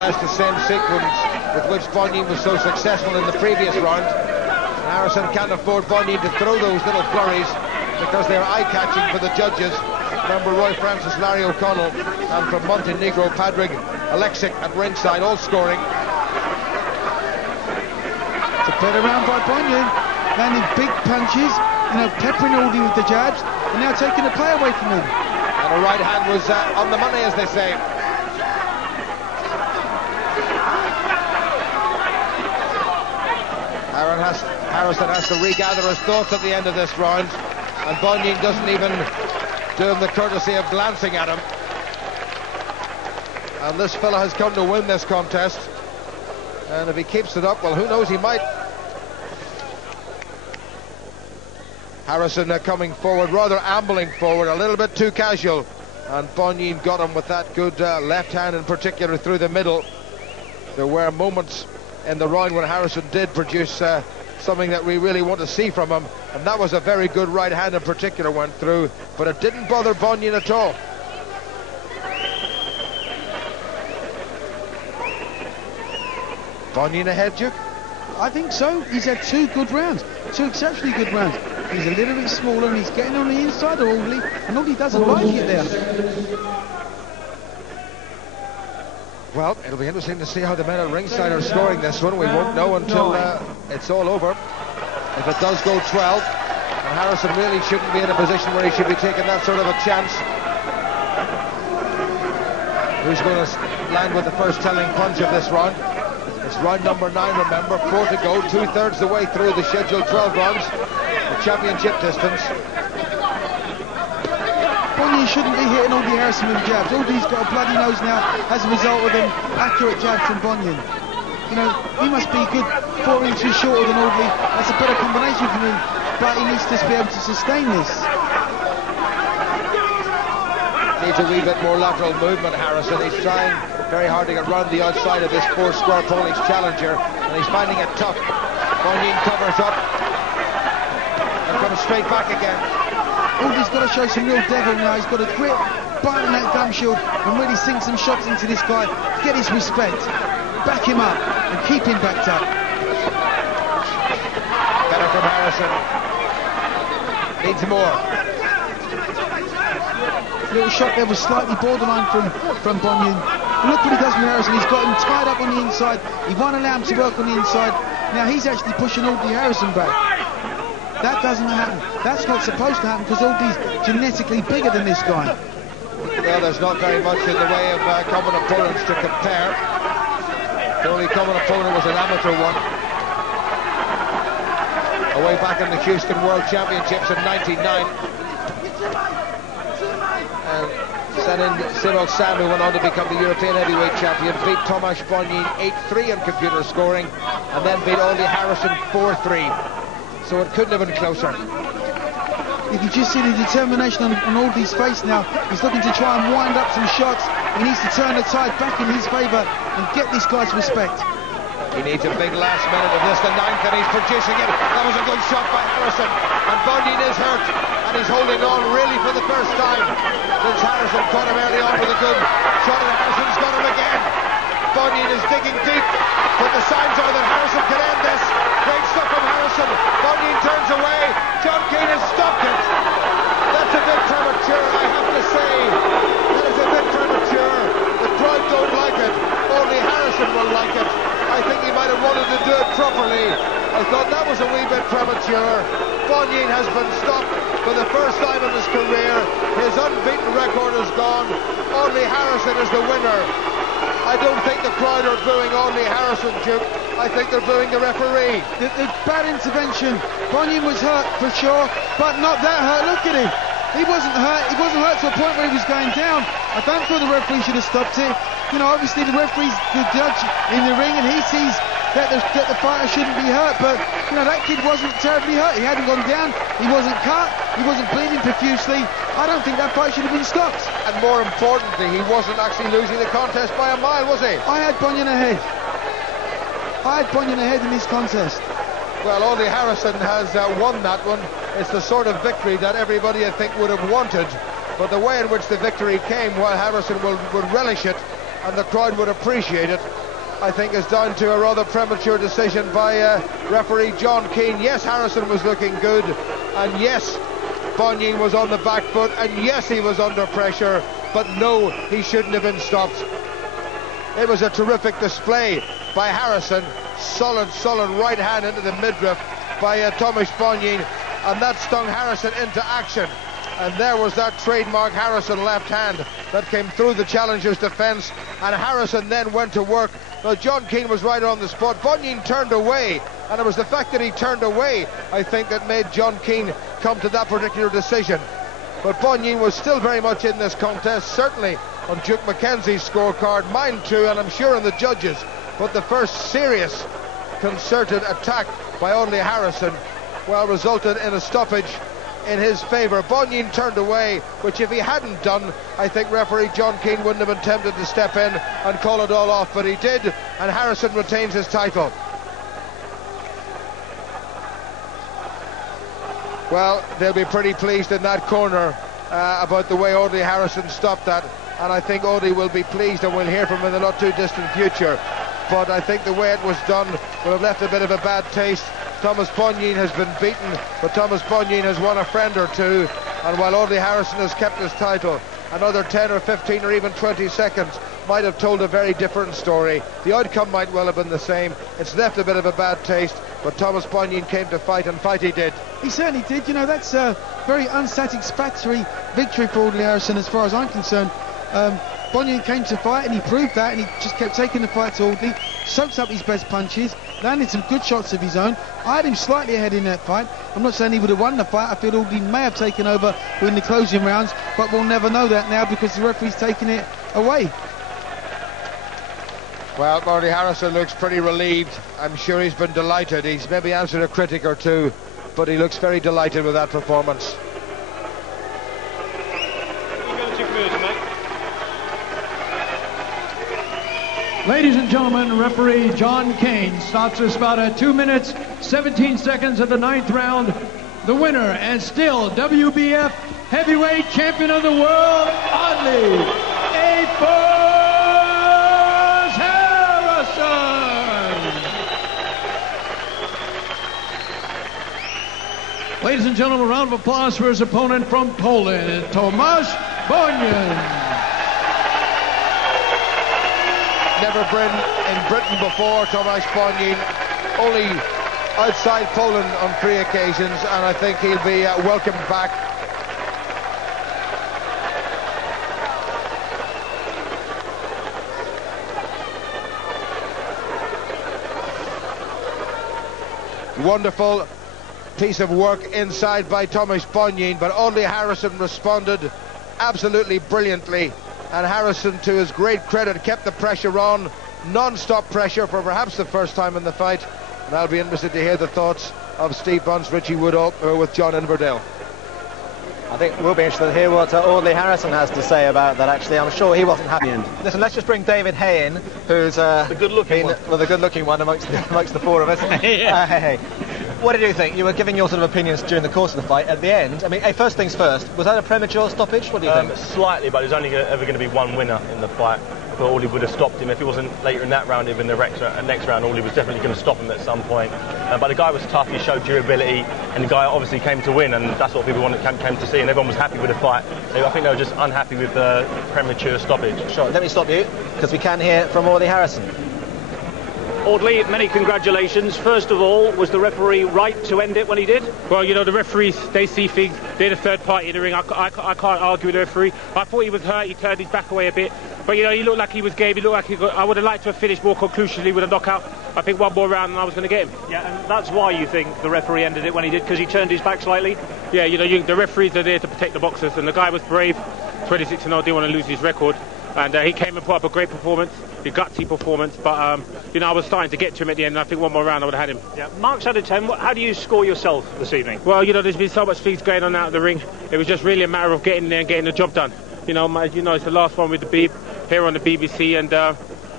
That's the same sequence with which Bonin was so successful in the previous round. And Harrison can't afford Bonin to throw those little flurries because they're eye-catching for the judges. Remember Roy Francis, Larry O'Connell, and from Montenegro, Padraig Alexic at ringside, all scoring. It's a better round by Bonin, landing big punches, peppering Aldi with the jabs, and now taking the play away from him. And a right hand was on the money, as they say. Harrison has to regather his thoughts at the end of this round, and Bonin doesn't even do him the courtesy of glancing at him. And this fella has come to win this contest, and if he keeps it up, well, who knows, he might. Harrison coming forward, rather ambling forward, a little bit too casual, and Bonin got him with that good left hand, in particular through the middle. There were moments in the round when Harrison did produce something that we really want to see from him, and that was a very good right hand in particular went through, but it didn't bother Bonin at all. Bonin ahead, Duke? I think so. He's had two good rounds, two exceptionally good rounds. He's a little bit smaller and he's getting on the inside of Audley, and Audley doesn't like it there. Well, it'll be interesting to see how the men at ringside are scoring this one. We won't know until it's all over. If it does go 12, and Harrison really shouldn't be in a position where he should be taking that sort of a chance. Who's going to land with the first telling punch of this round? It's round number 9, remember, 4 to go, 2/3 the way through the scheduled 12 rounds, the championship distance. Bonin shouldn't be hitting Aldi Harrison with jabs. Aldi's got a bloody nose now as a result of them accurate jabs from Bonin. He must be good 4 inches shorter than Audley. That's a better combination for him, but he needs to be able to sustain this. Needs a wee bit more lateral movement, Harrison. He's trying very hard to get round the outside of this 4-square Polish challenger, and he's finding it tough. Bonin covers up and comes straight back again. Aldi's got to show some real devil now. He's got to grip, bite on that gum shield, and really sink some shots into this guy. Get his respect, back him up, and keep him backed up. Better from Harrison. Needs more. Little shot there was slightly borderline from Bonin. Look what he does with Harrison. He's got him tied up on the inside. He won't allow him to work on the inside. Now he's actually pushing Aldi Harrison back. That doesn't happen. That's not supposed to happen because Aldi's genetically bigger than this guy. Well, there's not very much in the way of common opponents to compare. The only common opponent was an amateur one. Away back in the Houston World Championships in '99. And Senin Cyril Sam, who went on to become the European heavyweight champion, beat Tomasz Bonin 8-3 in computer scoring, and then beat Aldi Harrison 4-3. So it couldn't have been closer. You can just see the determination on Aldi's face now. He's looking to try and wind up some shots. He needs to turn the tide back in his favour and get this guy's respect. He needs a big last minute of this, the 9th, and he's producing it. That was a good shot by Harrison. And Bonin is hurt, and he's holding on really for the first time since Harrison caught him early on with a good shot, and Harrison's got him again. Bonin is digging deep, but the signs are that Harrison can end this. Great stuff from Harrison. Bonin turns away. John Keane has stopped it. That's a bit premature, I have to say. That is a bit premature. The crowd don't like it. Only Harrison will like it. I think he might have wanted to do it properly. I thought that was a wee bit premature. Bonin has been stopped for the first time in his career. His unbeaten record is gone. Only Harrison is the winner. I don't think the crowd are booing only Harrison, Duke. I think they're booing the referee. The bad intervention. Bonin was hurt for sure, but not that hurt. Look at him. He wasn't hurt. He wasn't hurt to a point where he was going down. I don't feel the referee should have stopped it. Obviously the referee's the judge in the ring, and he sees that the fighter shouldn't be hurt. But that kid wasn't terribly hurt. He hadn't gone down. He wasn't cut. He wasn't bleeding profusely. I don't think that fight should have been stopped. And more importantly, he wasn't actually losing the contest by a mile, was he? I had Bonin ahead. I had Bonin ahead in this contest. Well, Aldi Harrison has won that one. It's the sort of victory that everybody, I think, would have wanted. But the way in which the victory came, while Harrison would relish it, and the crowd would appreciate it, I think is down to a rather premature decision by referee John Keane. Yes, Harrison was looking good, and yes, Bonin was on the back foot, and yes, he was under pressure, but no, he shouldn't have been stopped. It was a terrific display by Harrison. Solid right hand into the midriff by Tomasz Bonin, and that stung Harrison into action. And there was that trademark Harrison left hand that came through the challenger's defence, and Harrison then went to work. Now, John Keane was right on the spot. Bonin turned away, and it was the fact that he turned away, I think, that made John Keane come to that particular decision. But Bonin was still very much in this contest, certainly on Duke Mackenzie's scorecard, mine too, and I'm sure in the judges. But the first serious concerted attack by Audley Harrison, well, resulted in a stoppage in his favour. Bonin turned away, which if he hadn't done, I think referee John Keane wouldn't have been tempted to step in and call it all off, but he did, and Harrison retains his title. Well, they'll be pretty pleased in that corner about the way Audley Harrison stopped that, and I think Audley will be pleased, and we'll hear from him in the not too distant future. But I think the way it was done will have left a bit of a bad taste. Thomas Bonin has been beaten, but Thomas Bonin has won a friend or two, and while Audley Harrison has kept his title, another 10 or 15 or even 20 seconds might have told a very different story. The outcome might well have been the same. It's left a bit of a bad taste, but Thomas Bonin came to fight, and fight he did. He certainly did. You know, that's a very unsatisfactory victory for Audley Harrison as far as I'm concerned. Bonin came to fight, and he proved that, and he just kept taking the fight to Audley, soaked up his best punches, landed some good shots of his own. I had him slightly ahead in that fight. I'm not saying he would have won the fight. I feel Audley may have taken over in the closing rounds, but we'll never know that now because the referee's taking it away. Well, Audley Harrison looks pretty relieved. I'm sure he's been delighted. He's maybe answered a critic or two, but he looks very delighted with that performance. Ladies and gentlemen, referee John Keane stops us about at 2 minutes, 17 seconds of the 9th round. The winner and still WBF heavyweight champion of the world, Audley Harrison. Ladies and gentlemen, a round of applause for his opponent from Poland, Tomasz Bonin. Never been in Britain before, Tomasz Bonin, only outside Poland on 3 occasions, and I think he'll be welcomed back. Wonderful piece of work inside by Tomasz Bonin, but Audley Harrison responded absolutely brilliantly. And Harrison, to his great credit, kept the pressure on, non-stop pressure for perhaps the first time in the fight. And I'll be interested to hear the thoughts of Steve Bunce, Richie Woodall, with John Inverdale. I think we'll be interested to hear what Audley Harrison has to say about that, actually. I'm sure he wasn't happy. Listen, let's just bring David Hay in, who's the good-looking one. Well, the good-looking one amongst the four of us. Yeah. Hey. What did you think? You were giving your sort of opinions during the course of the fight. At the end, I mean, hey, first things first, was that a premature stoppage? What do you think? Slightly, but there's only ever going to be one winner in the fight. But Audley would have stopped him if it wasn't later in that round. Even the next round, Audley was definitely going to stop him at some point. But the guy was tough. He showed durability, and the guy obviously came to win, and that's what people came to see. And everyone was happy with the fight. So I think they were just unhappy with the premature stoppage. Sure. Let me stop you because we can hear from Audley Harrison. Audley, many congratulations. First of all, was the referee right to end it when he did? Well, you know, the referees, they see things. They're the third party in the ring. I can't argue with the referee. I thought he was hurt. He turned his back away a bit. But, you know, he looked like he was game. He looked like he got... I would have liked to have finished more conclusively with a knockout. I think one more round and I was going to get him. Yeah, and that's why you think the referee ended it when he did, because he turned his back slightly? Yeah, you know, the referees are there to protect the boxers, and the guy was brave. 26-0, didn't want to lose his record. And he came and put up a great performance, a gutsy performance, but you know, I was starting to get to him at the end, and I think one more round I would have had him. Yeah. Marks out of 10, how do you score yourself this evening? Well, you know, there's been so much things going on out of the ring. It was just really a matter of getting there and getting the job done. You know, it's the last one with the Beeb here on the BBC, and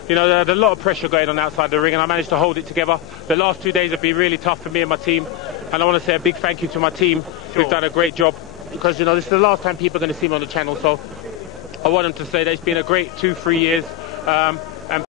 you know, there's a lot of pressure going on outside the ring, and I managed to hold it together. The last 2 days have been really tough for me and my team, and I want to say a big thank you to my team, who've done a great job, because, you know, this is the last time people are going to see me on the channel, so I want them to say that it's been a great 2-3 years, and